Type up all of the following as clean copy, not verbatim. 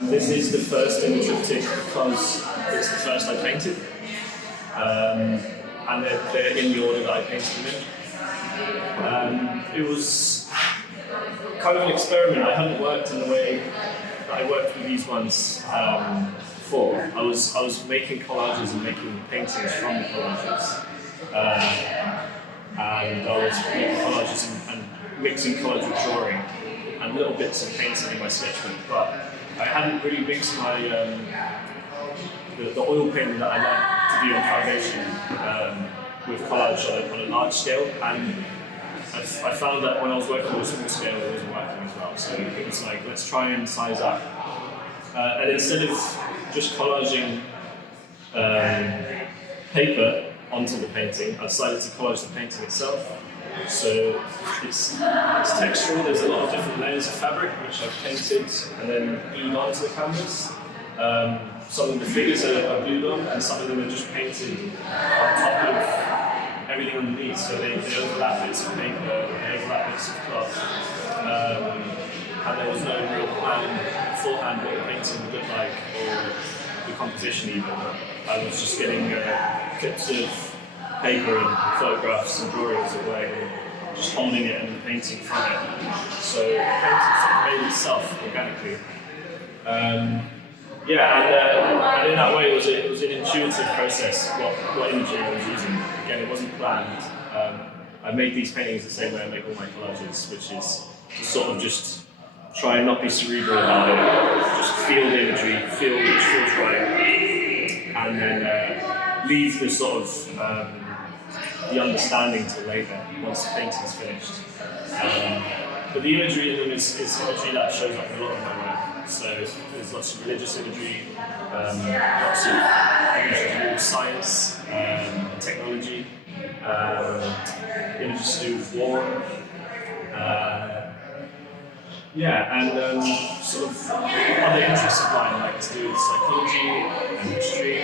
This is the first in the triptych because it's the first I painted, and they're in the order that I painted them in. It was kind of an experiment. I hadn't worked in the way that I worked with these ones before. I was making collages and making paintings from the collages, and I was making collages and mixing collage with drawing and little bits of painting in my sketchbook, but I hadn't really mixed my the oil painting that I like to do on foundation with collage on a large scale, and I found that when I was working on a small scale it wasn't working as well, so it was like, let's try and size up. And instead of just collaging paper onto the painting, I decided to collage the painting itself. So it's textural, there's a lot of different layers of fabric which I've painted and then glued onto the canvas. Some of the figures are glued on and some of them are just painted on top of everything underneath, so they overlap bits of paper, they overlap bits of cloth. And there was no real plan beforehand what the painting would look like or the composition even. I was just getting clips of paper and photographs and drawings away and just holding it and painting from it. So the painting sort of made itself organically. And in that way it was an intuitive process, what imagery I was using. Again, it wasn't planned. I made these paintings the same way I make all my collages, which is to sort of just try and not be cerebral about it, just feel the imagery, feel which feels right, and then leave the sort of the understanding till later, once the painting's finished. But the imagery in them is imagery that shows up in a lot of my work. So there's lots of religious imagery, lots of imagery to do with science, technology, images to do with war, and sort of other interests of mine, like to do with psychology and history.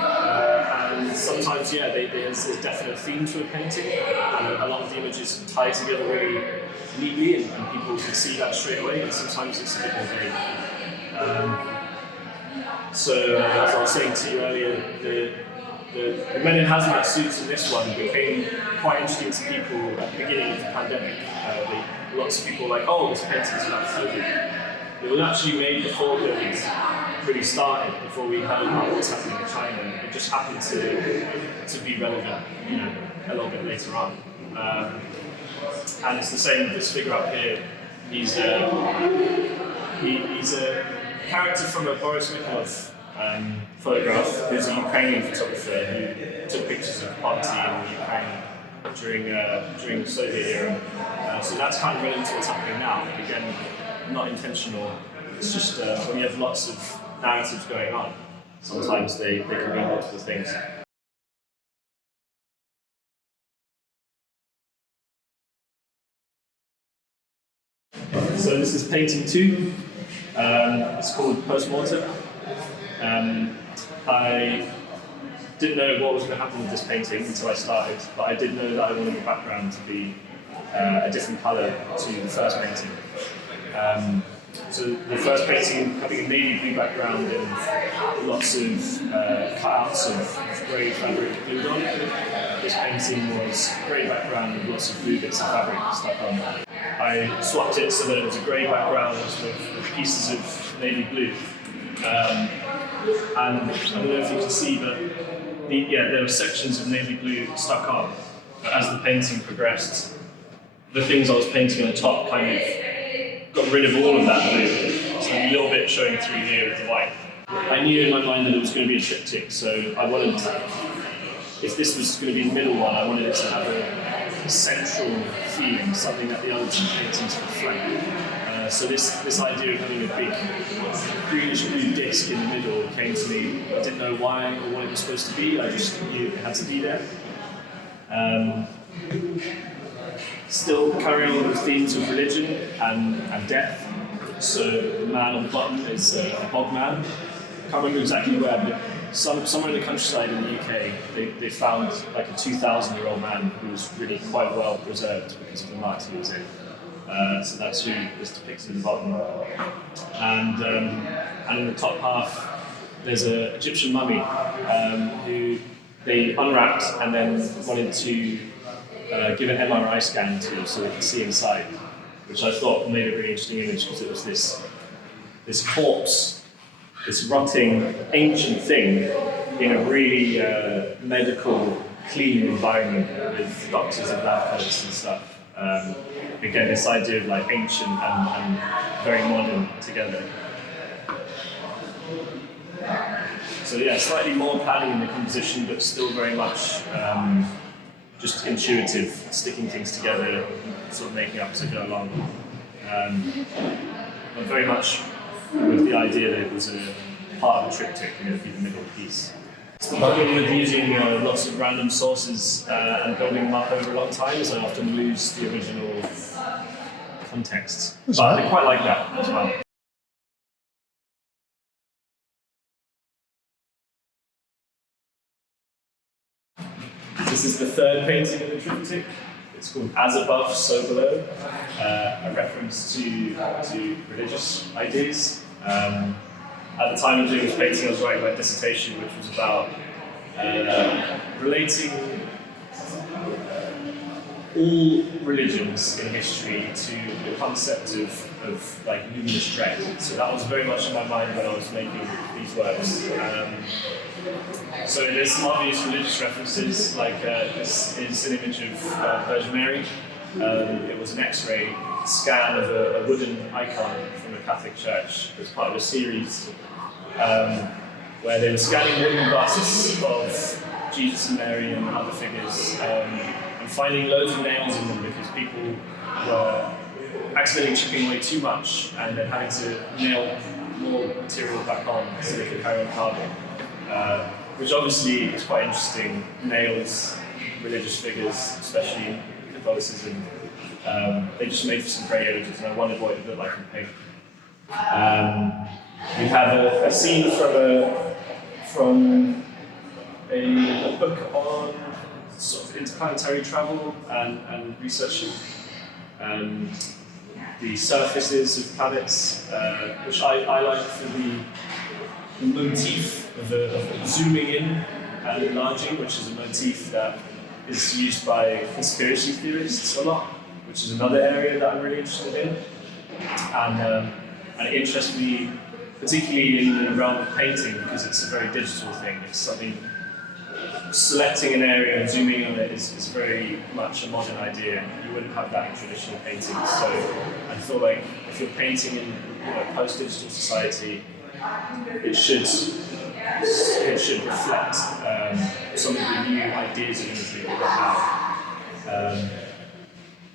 And sometimes, there's a definite theme to a painting, and a lot of the images tie together really neatly, and people can see that straight away, but sometimes it's a bit more vague. So, as I was saying to you earlier, the men in hazmat suits in this one became quite interesting to people at the beginning of the pandemic. Lots of people were like, oh, this painting is about COVID. It was actually made before COVID really started, before we heard about what was happening in China. It just happened to be relevant, a little bit later on. And it's the same with this figure up here. He's a character from a Boris Mikhailov photograph. Who's a Ukrainian photographer who took pictures of poverty in Ukraine during the Soviet era. So that's kind of relevant to what's happening now. Again, not intentional. It's just when you have lots of narratives going on, sometimes they can mean multiple things. So this is painting 2. It's called Postmortem. I didn't know what was going to happen with this painting until I started, but I did know that I wanted the background to be a different colour to the first painting. So the first painting having a navy blue background and lots of cutouts of grey fabric glued on. This painting was grey background with lots of blue bits of fabric stuck on. I swapped it so that it was a grey background with pieces of navy blue. And I don't know if you can see, but there were sections of navy blue stuck on. But as the painting progressed, the things I was painting on the top kind of got rid of all of that blue. So a little bit showing through here with the white. I knew in my mind that it was going to be a triptych, so I wanted to, if this was going to be the middle one, I wanted it to have a central theme, something that the other two paintings could flank. So this idea of having a big greenish blue disc in the middle came to me. I didn't know why or what it was supposed to be, I just knew it had to be there. Still carrying on with themes of religion and death. So the man on the bottom is a bog man. I can't remember exactly where, but somewhere in the countryside in the UK, they found like a 2,000-year-old man who was really quite well preserved because of the marks he was in. So that's who is depicted at the bottom. And in the top half, there's an Egyptian mummy who they unwrapped and then wanted to give an MRI scan to so they could see inside, which I thought made a really interesting image because it was this corpse, this rotting ancient thing in a really medical, clean environment with doctors and lab coats and stuff. Again, this idea of like ancient and very modern together. So yeah, slightly more planning in the composition, but still very much just intuitive, sticking things together, sort of making up as I go along. But very much with the idea that it was a part of a triptych and it would be the middle piece. Struggling with using lots of random sources and building them up over a long time, so I often lose the original context. But I quite like that as well. This is the third painting of the triptych. It's called As Above, So Below, a reference to religious ideas. At the time of doing this painting, I was writing my dissertation, which was about relating all religions in history to the concept of like luminous dread. So that was very much in my mind when I was making these works. So there's some obvious religious references, like this is an image of Virgin Mary. It was an X-ray scan of a wooden icon from a Catholic church as part of a series where they were scanning wooden busts of Jesus and Mary and other figures and finding loads of nails in them because people were accidentally chipping away too much and then having to nail more material back on so they could carry on carving. Which obviously is quite interesting. Nails, religious figures, especially in Catholicism, they just made for some great images, and I wondered what it would look like in paint. We have a scene from a book on sort of interplanetary travel and researching the surfaces of planets, which I like for the motif of zooming in and enlarging, which is a motif that is used by conspiracy theorists a lot, which is another area that I'm really interested in. And it interests me particularly in the realm of painting because it's a very digital thing. It's something, selecting an area and zooming on it is very much a modern idea. You wouldn't have that in traditional painting. So I feel like if you're painting in a post-digital society, it should reflect some of the new ideas of imagery that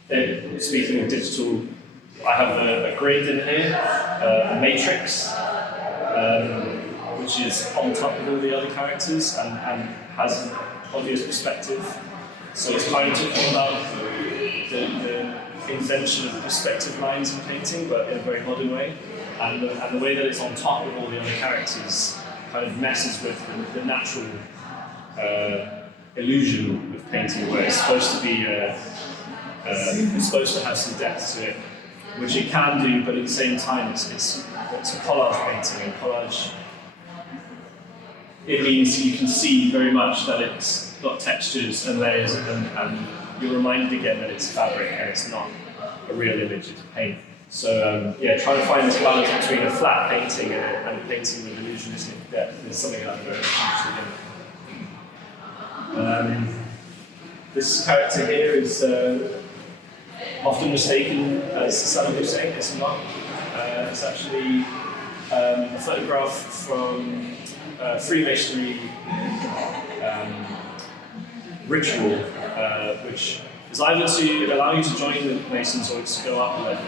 we have. Speaking of digital, I have a grid in here, a matrix, which is on top of all the other characters and has an obvious perspective. So it's kind of talking about the invention of perspective lines in painting, but in a very modern way. And the way that it's on top of all the other characters kind of messes with the natural illusion of painting, where it's supposed to be it's supposed to have some depth to it, which it can do, but at the same time it's a collage painting, and collage, it means you can see very much that it's got textures and layers, and you're reminded again that it's fabric and it's not a real image, it's paint. So trying to find this balance between a flat painting and a painting with illusionistic depth is something that I'm very interested in. This character here is often mistaken as Saddam Hussein. It's not. It's actually a photograph from Freemasonry ritual, which is either to allow you to join the Masons or it's to go up a level.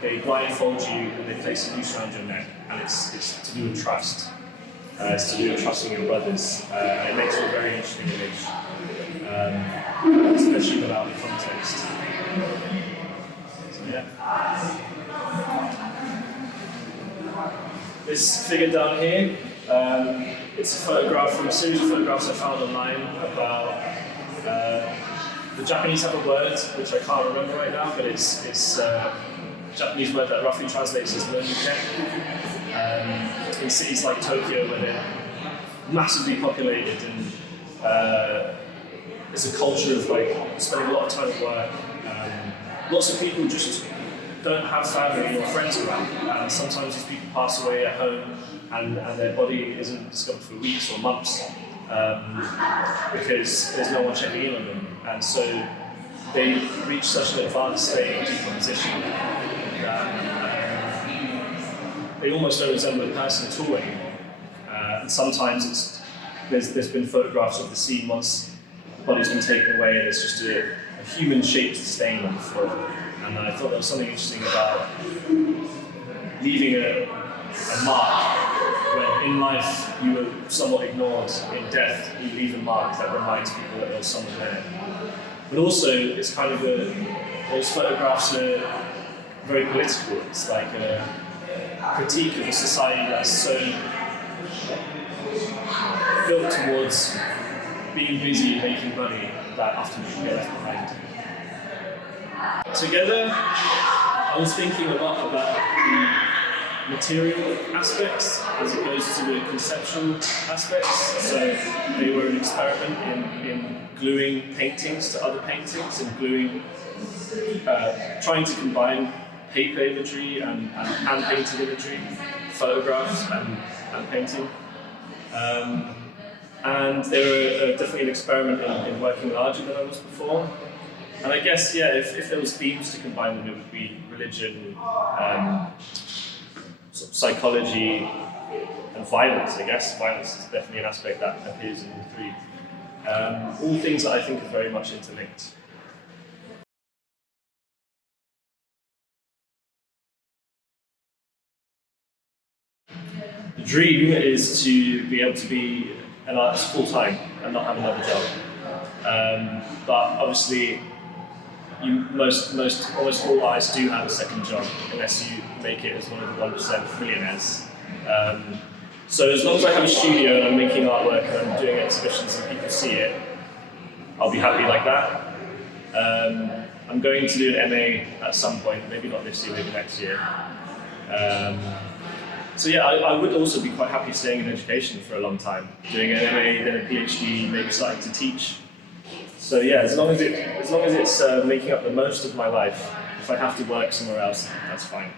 They blindfold you and they place a noose around your neck, and it's to do with trust. It's to do with trusting your brothers, and it makes for a very interesting image, especially without the context. So yeah. This figure down here, it's a photograph from a series of photographs I found online about the Japanese have a word which I can't remember right now, but it's a Japanese word that roughly translates as no-nuke. In cities like Tokyo, where they're massively populated, and it's a culture of like spending a lot of time at work. Lots of people just don't have family or friends around, and sometimes these people pass away at home, and their body isn't discovered for weeks or months because there's no one checking in on them, and so they reach such an advanced state of decomposition that they almost don't resemble a person at all anymore. And sometimes there's been photographs of the scene once the body's been taken away, and it's just a human-shaped stain on the floor. And I thought there was something interesting about leaving a mark. When in life you were somewhat ignored, in death you leave a mark that reminds people that there was someone there. But also, it's kind of those photographs are very political. It's like a critique of a society that's so built towards being busy and making money that often people get left behind. Together, I was thinking a lot about the material aspects as opposed to the conceptual aspects. So they were an experiment in gluing paintings to other paintings and trying to combine paper imagery and hand-painted imagery, photographs and painting. And they were definitely an experiment in working larger than I was before. And I guess, yeah, if there was themes to combine them, it would be religion, sort of psychology, and violence, I guess. Violence is definitely an aspect that appears in all three. All things that I think are very much interlinked. The dream is to be able to be an artist full-time and not have another job. But obviously, almost all artists do have a second job, unless you make it as one of the 1% millionaires. So as long as I have a studio and I'm making artwork and I'm doing exhibitions and people see it, I'll be happy like that. I'm going to do an MA at some point, maybe not this year, maybe next year. So yeah, I would also be quite happy staying in education for a long time, doing an MA, then a PhD, maybe starting to teach. So yeah, as long as it's making up the most of my life, if I have to work somewhere else, that's fine.